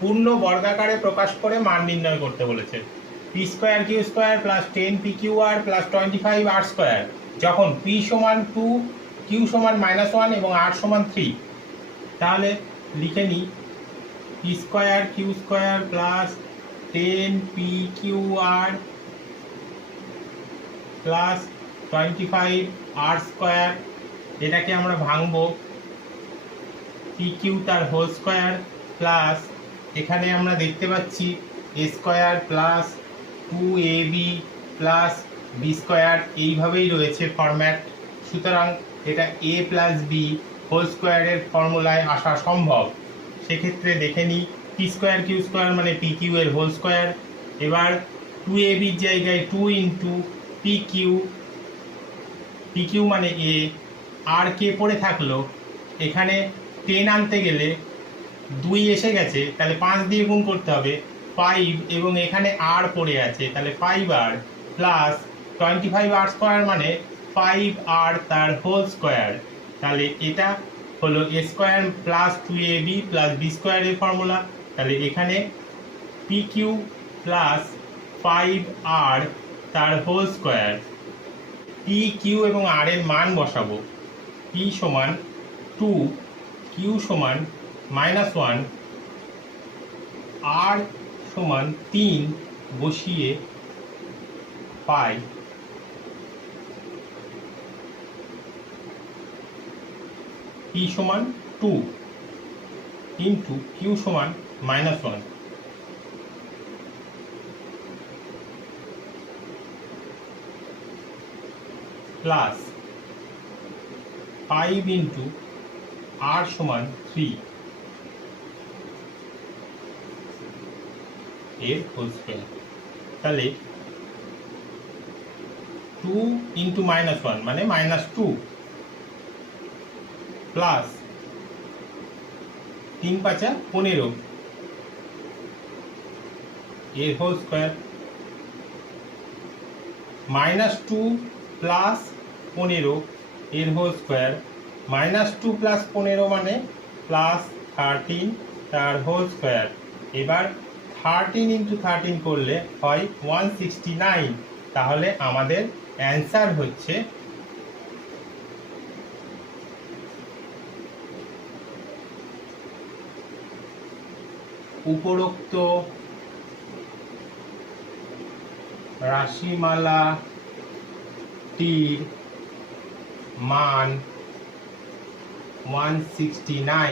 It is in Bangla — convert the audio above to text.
পূর্ণ বর্গাকারে প্রকাশ করে মান নির্ণয় করতে বলেছে। P square q square plus 10 p q r plus 25 r square যখন পি সমান 2, কিউ সমান -1 এবং আর সমান 3, তাহলে লিখে নিই p square q square plus 10 p q r plus 25 r square, এটাকে আমরা ভাঙবো পি কিউ তার হোল স্কোয়ার প্লাস এখানে আমরা দেখতে পাচ্ছি a square plus 2ab plus b square, এইভাবেই রয়েছে ফরম্যাট। সুতরাং এটা a প্লাস বি হোল স্কোয়ারের ফর্মুলায় আসা সম্ভব। সেক্ষেত্রে দেখে নিই পি স্কোয়ার কিউ স্কোয়ার মানে পি কিউ এর হোল স্কোয়ার। এবার 2ab জায়গায় 2 ইন্টু পি কিউ মানে এ, আর কে পড়ে থাকলো, এখানে 10 আনতে গেলে 2 এসে গেছে, তাহলে 5 দিয়ে গুণ করতে হবে 5, এবং এখানে আর পড়ে আছে, তাহলে 5 আর প্লাস 25 আর স্কোয়ার মানে 5 আর তার হোল স্কোয়ার। তাহলে এটা হলো a square plus 2ab plus b স্কোয়ারের ফর্মুলা। তাহলে এখানে পি কিউ প্লাস 5 আর তার হোল স্কোয়ার, পি কিউ এবং আর এর মান বসাবো। পি সমান 2, কিউ সমান -1, আর সমান 3 বসিয়ে পাই পি সমান 2 ইন্টু কিউ সমান -1 প্লাস 5 ইন্টু আর সমান 3 এর হোল স্কোয়ার। তাহলে 2 ইন্টু -1 মানে -2 প্লাস 3 5 15 এর হোল স্কোয়ার, -2 প্লাস 15 এর হোল স্কোয়ার, -2 প্লাস 15 মানে প্লাস 13 তার হোল স্কোয়ার। এবার 13 ইন্টু 13 করলে হয় 169। তাহলে আমাদের অ্যান্সার হচ্ছে উপরোক্ত রাশিমালাটির মান 169।